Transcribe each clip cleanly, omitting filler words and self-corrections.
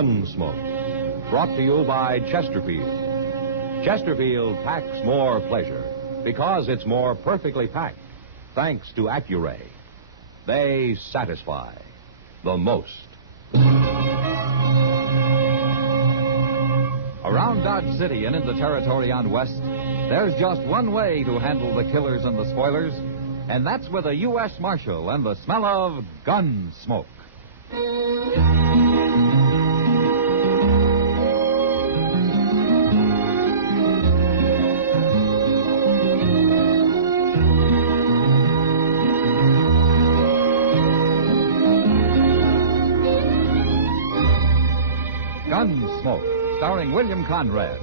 Gunsmoke, brought to you by Chesterfield. Chesterfield packs more pleasure because it's more perfectly packed, thanks to Accuray. They satisfy the most. Around Dodge City and in the territory on West, there's just one way to handle the killers and the spoilers, and that's with a U.S. Marshal and the smell of Gunsmoke. Gunsmoke, starring William Conrad.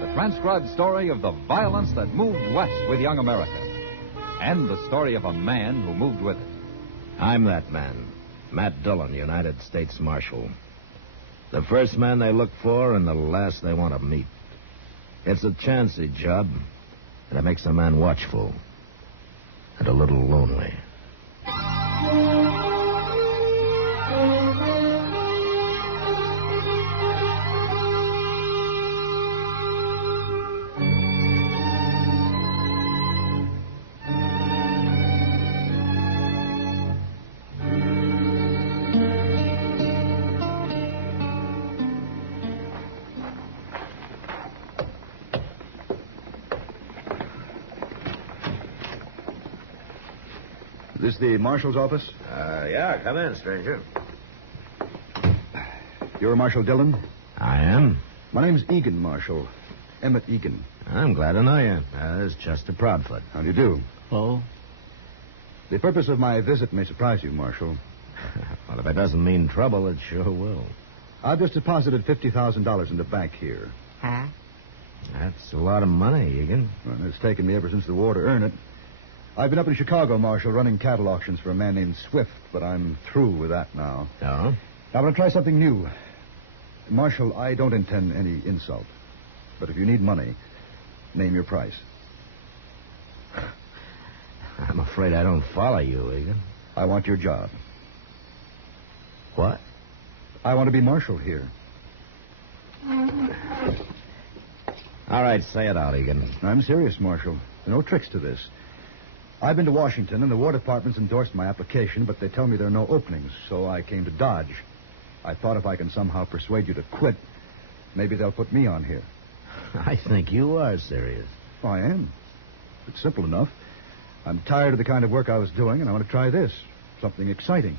The transcribed story of the violence that moved west with young America. And the story of a man who moved with it. I'm that man, Matt Dillon, United States Marshal. The first man they look for and the last they want to meet. It's a chancy job, and it makes a man watchful and a little lonely. Is this the marshal's office? Yeah, come in, stranger. You're Marshal Dillon? I am. My name's Egan, Marshal. Emmett Egan. I'm glad to know you. This is Chester Proudfoot. How do you do? Oh? The purpose of my visit may surprise you, Marshal. Well, if it doesn't mean trouble, it sure will. I've just deposited $50,000 in the bank here. Huh? That's a lot of money, Egan. Well, it's taken me ever since the war to earn it. I've been up in Chicago, Marshal, running cattle auctions for a man named Swift, but I'm through with that now. Oh? I want to try something new. Marshal, I don't intend any insult. But if you need money, name your price. I'm afraid I don't follow you, Egan. I want your job. What? I want to be Marshal here. All right, say it out, Egan. I'm serious, Marshal. There are no tricks to this. I've been to Washington, and the War Department's endorsed my application, but they tell me there are no openings, so I came to Dodge. I thought if I can somehow persuade you to quit, maybe they'll put me on here. I think you are serious. Oh, I am. It's simple enough. I'm tired of the kind of work I was doing, and I want to try this. Something exciting.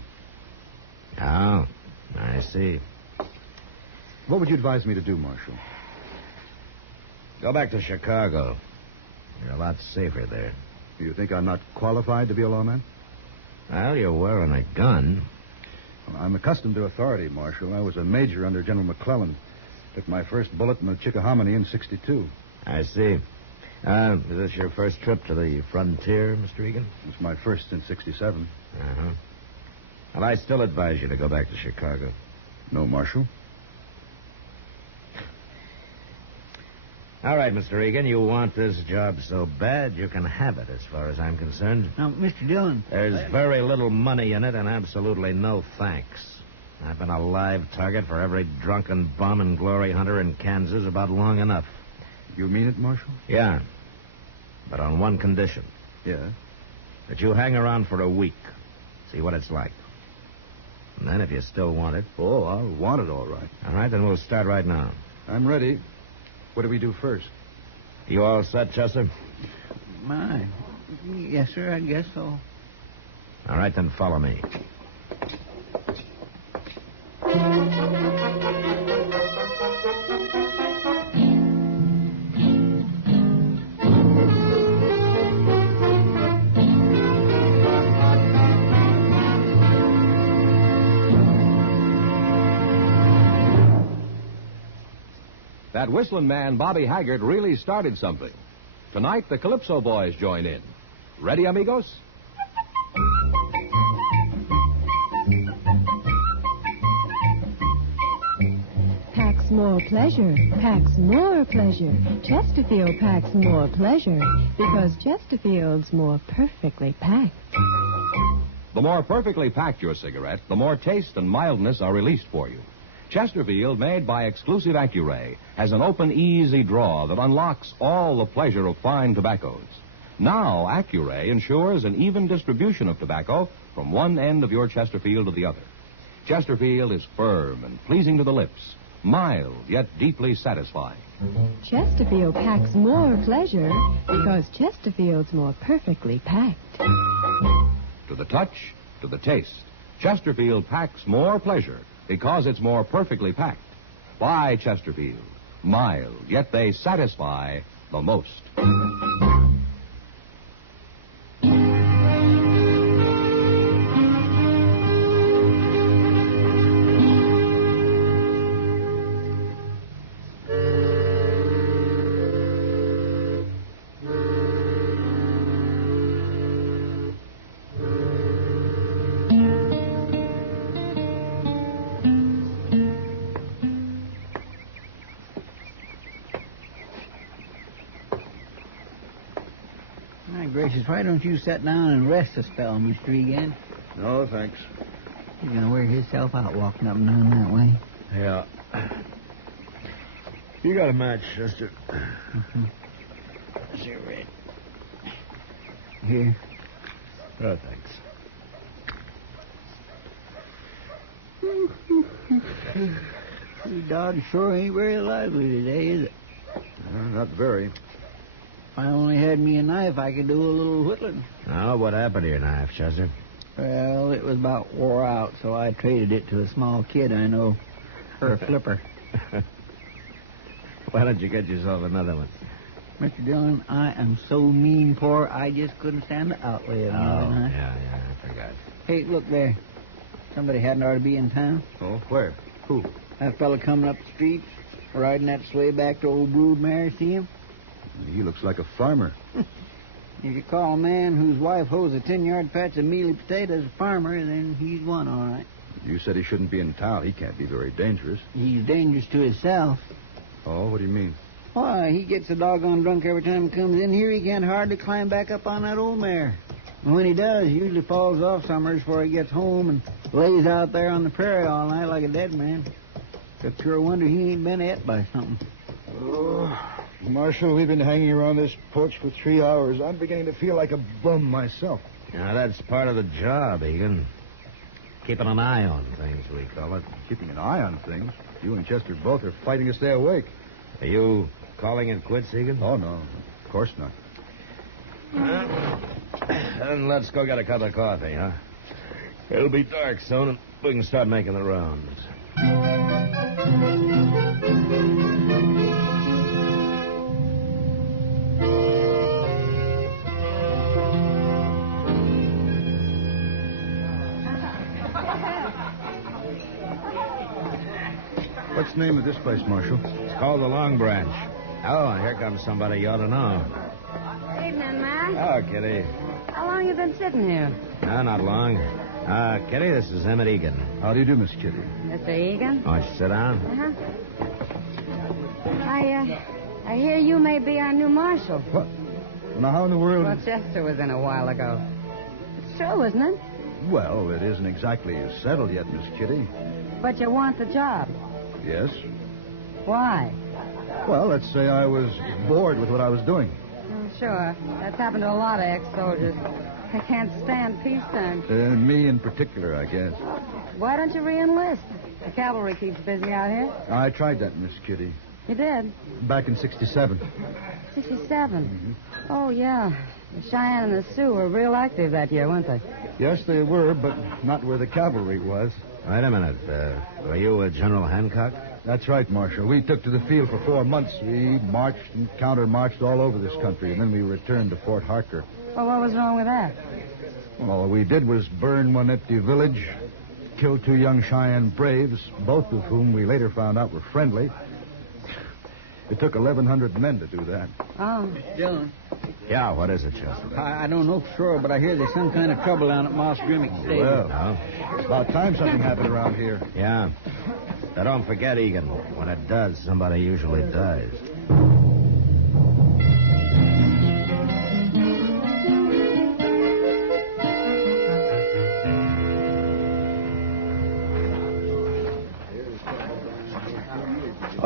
Oh, I see. What would you advise me to do, Marshal? Go back to Chicago. You're a lot safer there. Do you think I'm not qualified to be a lawman? Well, you're wearing a gun. Well, I'm accustomed to authority, Marshal. I was a major under General McClellan. Took my first bullet in the Chickahominy in '62. I see. Is this your first trip to the frontier, Mr. Egan? It's my first since '67. Uh-huh. Well, I still advise you to go back to Chicago. No, Marshal? All right, Mr. Egan, you want this job so bad you can have it as far as I'm concerned. Now, Mr. Dillon... There's very little money in it and absolutely no thanks. I've been a live target for every drunken bum and glory hunter in Kansas about long enough. You mean it, Marshal? Yeah, but on one condition. Yeah? That you hang around for a week, see what it's like. And then if you still want it... Oh, I'll want it all right. All right, then we'll start right now. I'm ready. What do we do first? You all set, Chester? My. Yes, sir, I guess so. All right, then follow me. That whistling man, Bobby Haggart, really started something. Tonight, the Calypso Boys join in. Ready, amigos? Packs more pleasure, packs more pleasure. Chesterfield packs more pleasure because Chesterfield's more perfectly packed. The more perfectly packed your cigarette, the more taste and mildness are released for you. Chesterfield, made by exclusive Accuray, has an open, easy draw that unlocks all the pleasure of fine tobaccos. Now, Accuray ensures an even distribution of tobacco from one end of your Chesterfield to the other. Chesterfield is firm and pleasing to the lips, mild yet deeply satisfying. Chesterfield packs more pleasure because Chesterfield's more perfectly packed. To the touch, to the taste, Chesterfield packs more pleasure because it's more perfectly packed. Buy Chesterfield. Mild, yet they satisfy the most. My gracious, why don't you sit down and rest a spell, Mr. Egan? No, thanks. He's going to wear himself out walking up and down that way. Yeah. You got a match, Chester. Cigarette. Here. Oh, thanks. You dog sure ain't very lively today, is it? Not very. If I only had me a knife, I could do a little whittling. Now, what happened to your knife, Chester? Well, it was about wore out, so I traded it to a small kid I know for a flipper. Why don't you get yourself another one? Mr. Dillon, I am so mean poor, I just couldn't stand the outlay of another knife. Yeah, I forgot. Hey, look there. Somebody hadn't ought to be in town. Oh, where? Who? That fella coming up the street, riding that sleigh back to old Broodmare, see him? He looks like a farmer. If you call a man whose wife hoes a 10-yard patch of mealy potatoes a farmer, then he's one, all right. You said he shouldn't be in town. He can't be very dangerous. He's dangerous to himself. Oh, what do you mean? Why, he gets a doggone drunk every time he comes in here. He can't hardly climb back up on that old mare. And when he does, he usually falls off summers before he gets home and lays out there on the prairie all night like a dead man. It's a pure wonder he ain't been ate by something. Oh, Marshal, we've been hanging around this porch for 3 hours. I'm beginning to feel like a bum myself. Now, that's part of the job, Egan. Keeping an eye on things, we call it. Keeping an eye on things. You and Chester both are fighting to stay awake. Are you calling it quits, Egan? Oh, no. Of course not. Then let's go get a cup of coffee, huh? It'll be dark soon, and we can start making the rounds. What's the name of this place, Marshal? It's called the Long Branch. Oh, and here comes somebody you ought to know. Evening, Matt. Oh, Kitty. How long you been sitting here? No, not long. Kitty, this is Emmett Egan. How do you do, Miss Kitty? Mr. Egan? Why don't you sit down? I hear you may be our new marshal. What? Now, how in the world... Well, Chester was in a while ago. It's true, isn't it? Well, it isn't exactly settled yet, Miss Kitty. But you want the job. Yes? Why? Well, let's say I was bored with what I was doing. Sure. That's happened to a lot of ex-soldiers. They can't stand peace terms. Me in particular, I guess. Why don't you re-enlist? The cavalry keeps busy out here. I tried that, Miss Kitty. You did? Back in 67. 67? Mm-hmm. Oh, yeah. The Cheyenne and the Sioux were real active that year, weren't they? Yes, they were, but not where the cavalry was. Wait a minute. Were you with General Hancock? That's right, Marshal. We took to the field for 4 months. We marched and counter-marched all over this country, and then we returned to Fort Harker. Well, what was wrong with that? Well, all we did was burn one empty village, kill 2 young Cheyenne braves, both of whom we later found out were friendly. It took 1,100 men to do that. Oh. Dillon, Yeah, what is it, Chester? I don't know for sure, but I hear there's some kind of trouble down at Moss Grimmick Stable. Well, No? it's about time something happened around here. Yeah. Now, don't forget, Egan, when it does, somebody usually dies.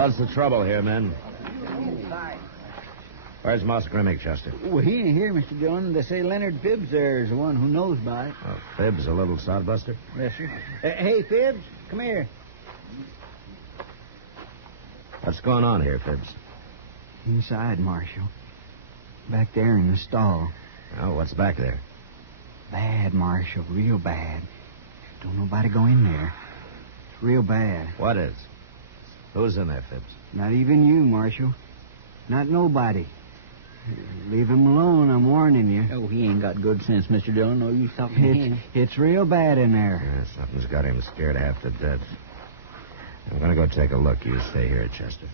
What's the trouble here, men? Where's Moss Grimmick, Chester? Well, he ain't here, Mr. Dillon. They say Leonard Phibbs there is the one who knows about it. Oh, Phibbs, a little sodbuster? Yes, sir. Hey, Phibbs, come here. What's going on here, Phibbs? Inside, Marshal. Back there in the stall. Oh, what's back there? Bad, Marshal, real bad. Don't nobody go in there. It's real bad. What is? Who's in there, Phibbs? Not even you, Marshal. Not nobody. Leave him alone, I'm warning you. Oh, he ain't got good sense, Mr. Dillon. No use talking to him. It's real bad in there. Yeah, something's got him scared half to death. I'm going to go take a look. You stay here, Chester.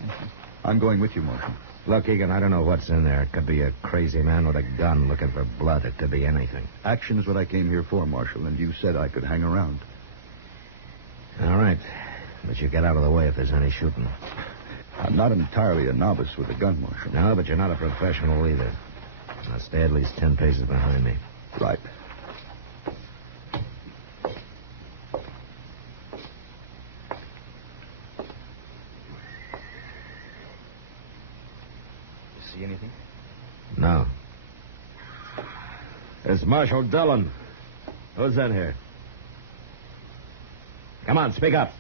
I'm going with you, Marshal. Look, Egan, I don't know what's in there. It could be a crazy man with a gun looking for blood. It could be anything. Action is what I came here for, Marshal, and you said I could hang around. All right. But you get out of the way if there's any shooting. I'm not entirely a novice with a gun, Marshal. No, but you're not a professional either. Now stay at least 10 paces behind me. Right. See anything? No. It's Marshal Dillon. Who's in here? Come on, speak up.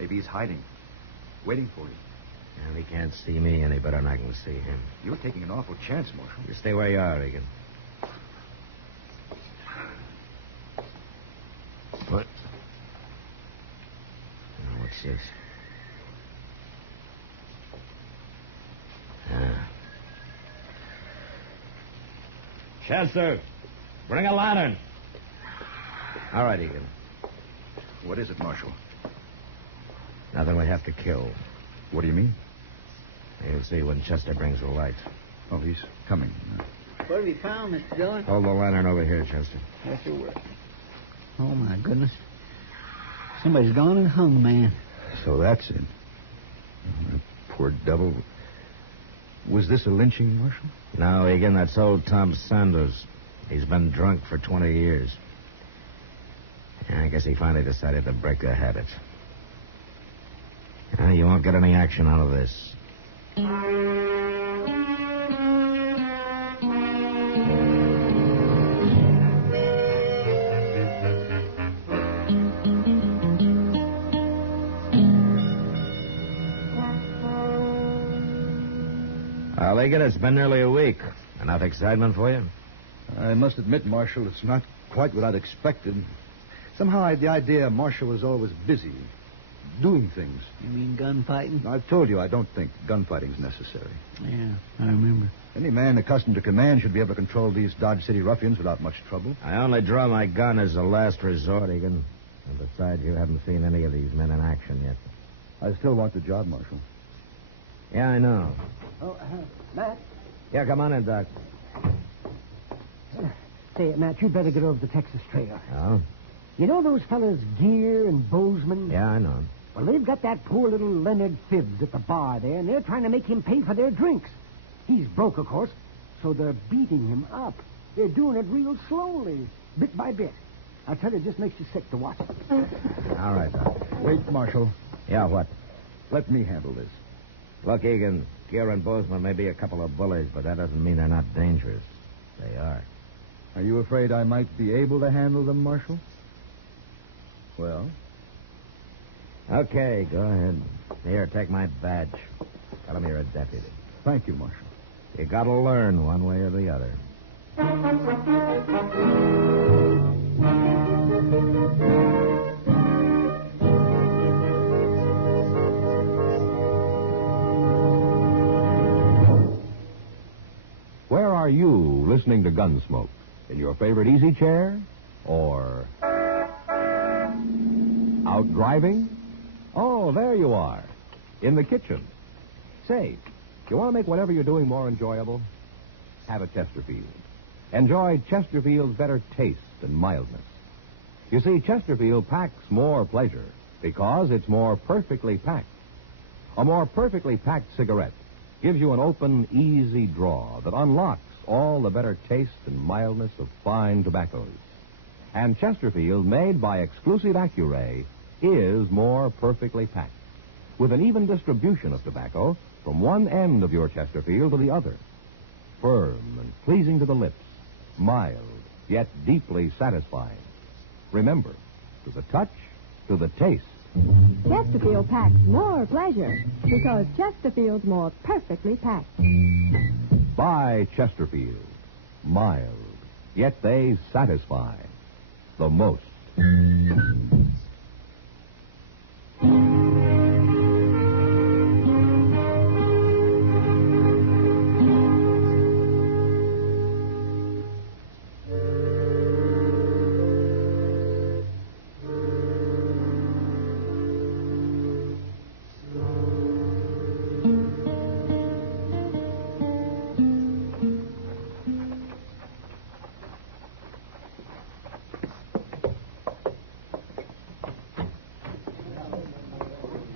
Maybe he's hiding. Waiting for you. And he can't see me any better than I can see him. You're taking an awful chance, Marshal. You stay where you are, Egan. What? Now, what's this? Chester, bring a lantern. All right, Egan. What is it, Marshal? Nothing we have to kill. What do you mean? You'll see when Chester brings the light. Oh, he's coming. What have you found, Mr. Dillon? Hold the lantern over here, Chester. Yes, sir. Oh, my goodness. Somebody's gone and hung the man. So that's it. Oh, that poor devil. Was this a lynching, Marshal? No, Egan, that's old Tom Sanders. He's been drunk for 20 years. I guess he finally decided to break the habit. You won't get any action out of this. Well, Egan, it's been nearly a week. Enough excitement for you? I must admit, Marshal, it's not quite what I'd expected. Somehow the idea Marshal was always busy, doing things. You mean gunfighting? I've told you I don't think gunfighting's necessary. Yeah, I remember. Any man accustomed to command should be able to control these Dodge City ruffians without much trouble. I only draw my gun as a last resort, Egan. And besides, you haven't seen any of these men in action yet. I still want the job, Marshal. Yeah, I know. Oh, Matt? Yeah, come on in, Doc. Say, Matt, you'd better get over the Texas Trail. Oh? You know those fellas Gear and Bozeman? Yeah, I know. Well, they've got that poor little Leonard Phibbs at the bar there, and they're trying to make him pay for their drinks. He's broke, of course, so they're beating him up. They're doing it real slowly, bit by bit. I tell you, it just makes you sick to watch it. All right, Doc. Wait, Marshal. Yeah, what? Let me handle this. Look, Egan, Gear and Bozeman may be a couple of bullies, but that doesn't mean they're not dangerous. They are. Are you afraid I might be able to handle them, Marshal? Well? Okay, go ahead. Here, take my badge. Tell them you're a deputy. Thank you, Marshal. You gotta learn one way or the other. Where are you listening to Gunsmoke? In your favorite easy chair? Or out driving? Oh, there you are. In the kitchen. Say, you want to make whatever you're doing more enjoyable? Have a Chesterfield. Enjoy Chesterfield's better taste and mildness. You see, Chesterfield packs more pleasure because it's more perfectly packed. A more perfectly packed cigarette gives you an open, easy draw that unlocks all the better taste and mildness of fine tobaccos. And Chesterfield, made by exclusive Accuray, is more perfectly packed. with an even distribution of tobacco from one end of your Chesterfield to the other. Firm and pleasing to the lips, mild, yet deeply satisfying. Remember, to the touch, to the taste. Chesterfield packs more pleasure because Chesterfield's more perfectly packed. Buy Chesterfield. Mild, yet they satisfy the most.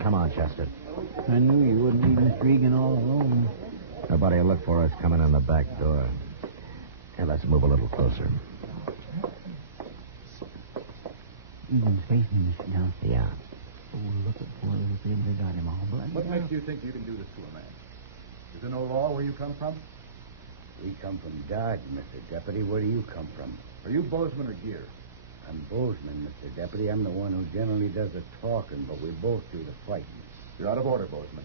Come on, Chester. I knew you wouldn't leave Miss Regan all alone. Nobody will look for us coming in the back door. And let's move a little closer. Egan's facing Mr. Dillon. Yeah. Oh, look at poor little thing. They got him all bloody. What makes you think you can do this to a man? Is there no law where you come from? We come from Dodge, Mr. Deputy. Where do you come from? Are you Bozeman or Gear? I'm Bozeman, Mr. Deputy. I'm the one who generally does the talking, but we both do the fighting. You're out of order, Bozeman.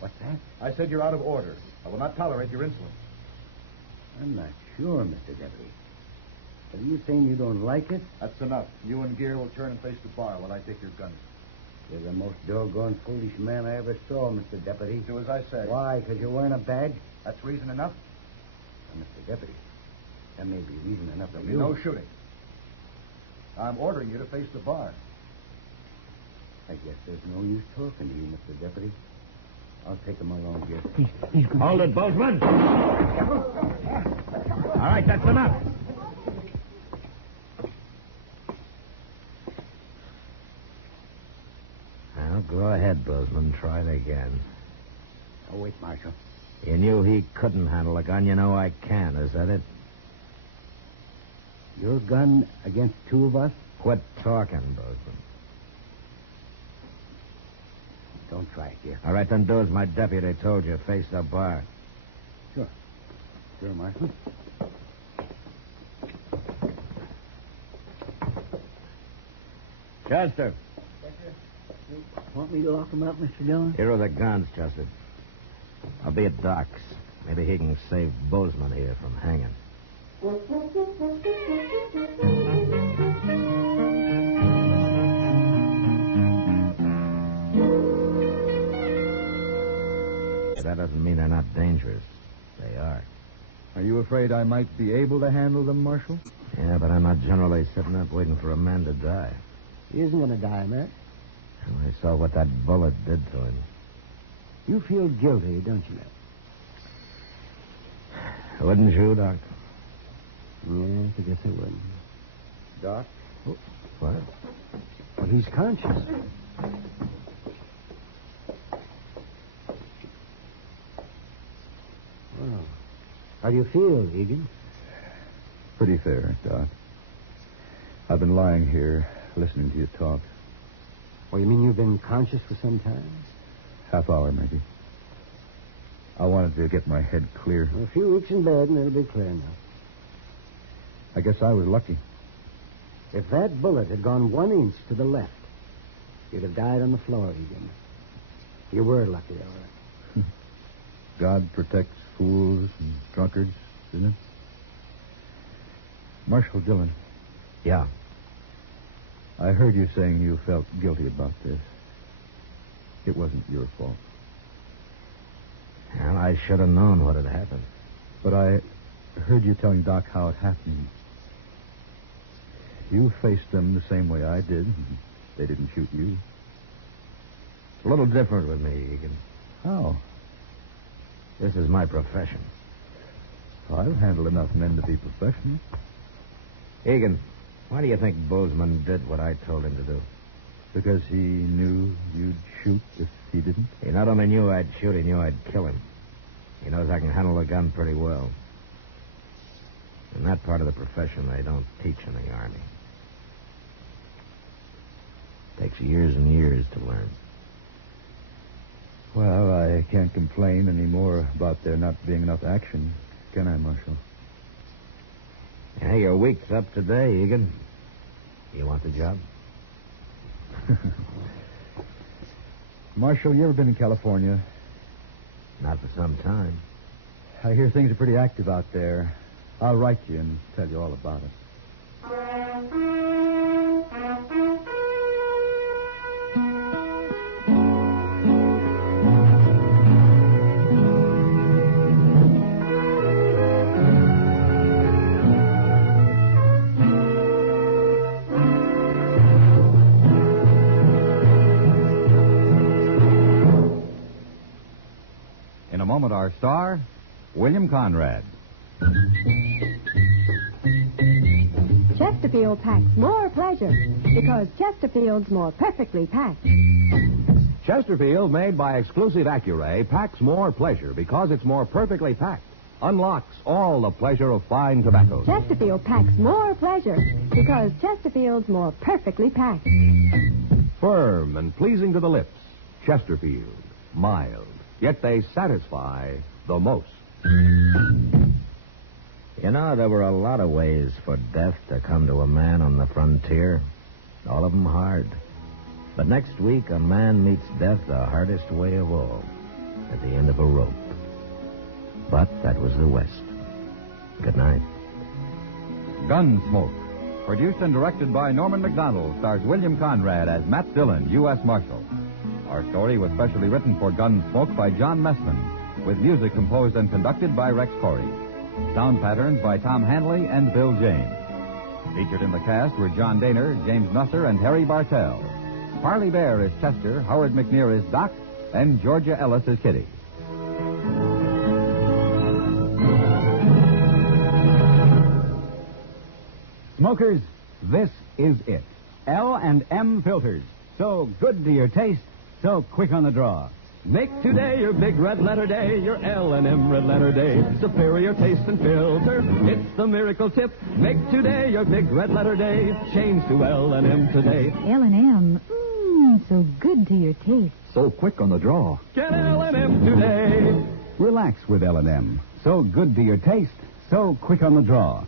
What's that? I said you're out of order. I will not tolerate your insolence. I'm not sure, Mr. Deputy. Are you saying you don't like it? That's enough. You and Gear will turn and face the bar while I take your guns. You're the most doggone foolish man I ever saw, Mr. Deputy. Do as I say. Why? Because you're wearing a badge? That's reason enough? Now, Mr. Deputy, that may be reason enough for There'll be you. no shooting. I'm ordering you to face the bar. I guess there's no use talking to you, Mr. Deputy. I'll take him along here. He's going. Hold it, Bozeman. All right, that's enough. Well, go ahead, Bozeman. Try it again. Oh, wait, Marshal. You knew he couldn't handle a gun. You know I can. Is that it? Your gun against two of us? Quit talking, Bozeman. Don't try it, dear. All right, then do as my deputy told you. Face the bar. Sure. Sure, Marshal. Chester, Want me to lock him up, Mr. Dillon? here are the guns, Chester. I'll be at Doc's. Maybe he can save Bozeman here from hanging. That doesn't mean they're not dangerous. They are. Are you afraid I might be able to handle them, Marshal? Yeah, but I'm not generally sitting up waiting for a man to die. He isn't going to die, Matt. And I saw what that bullet did to him. You feel guilty, don't you, Matt? Wouldn't you, Doc? Yes, I guess I would. Doc? Oh, What? well, he's conscious. Well, how do you feel, Egan? Pretty fair, Doc. I've been lying here, listening to you talk. Oh, you mean you've been conscious for some time? Half hour, maybe. I wanted to get my head clear. Well, a few weeks in bed and it'll be clear enough. I guess I was lucky. If that bullet had gone 1 inch to the left, you'd have died on the floor, Egan. You were lucky, all right. God protects fools and drunkards, isn't it? Marshal Dillon, Yeah. I heard you saying you felt guilty about this. It wasn't your fault. Well, I should have known what had happened. But I heard you telling Doc how it happened. You faced them the same way I did. They didn't shoot you. It's a little different with me, Egan. How? This is my profession. I've handled enough men to be professional. Egan, why do you think Bozeman did what I told him to do? Because he knew you'd shoot if he didn't? He not only knew I'd shoot, he knew I'd kill him. He knows I can handle a gun pretty well. In that part of the profession, they don't teach in the Army. Takes years and years to learn. Well, I can't complain anymore about there not being enough action, can I, Marshal? Yeah, your week's up today, Egan. You want the job? Marshal, you ever been in California? Not for some time. I hear things are pretty active out there. I'll write you and tell you all about it. In a moment, our star, William Conrad. Chesterfield packs more pleasure because Chesterfield's more perfectly packed. Chesterfield, made by exclusive Accuray, packs more pleasure because it's more perfectly packed. Unlocks all the pleasure of fine tobacco. Chesterfield packs more pleasure because Chesterfield's more perfectly packed. Firm and pleasing to the lips. Chesterfield. Mild. Yet they satisfy the most. You know, there were a lot of ways for death to come to a man on the frontier. All of them hard. But next week, a man meets death the hardest way of all. At the end of a rope. But that was the West. Good night. Gunsmoke. Produced and directed by Norman Macdonnell, stars William Conrad as Matt Dillon, U.S. Marshal. Our story was specially written for Gunsmoke by John Meston, with music composed and conducted by Rex Corey. Sound patterns by Tom Hanley and Bill James. Featured in the cast were John Daner, James Nusser, and Harry Bartell. Parley Bear is Chester, Howard McNear is Doc, and Georgia Ellis is Kitty. Smokers, this is it. L&M filters. So good to your taste, so quick on the draw. Make today your big red letter day, your L&M red letter day. Superior taste and filter, it's the miracle tip. Make today your big red letter day. Change to L&M today. L&M, so good to your taste. So quick on the draw. Get L&M today. Relax with L&M. So good to your taste, so quick on the draw.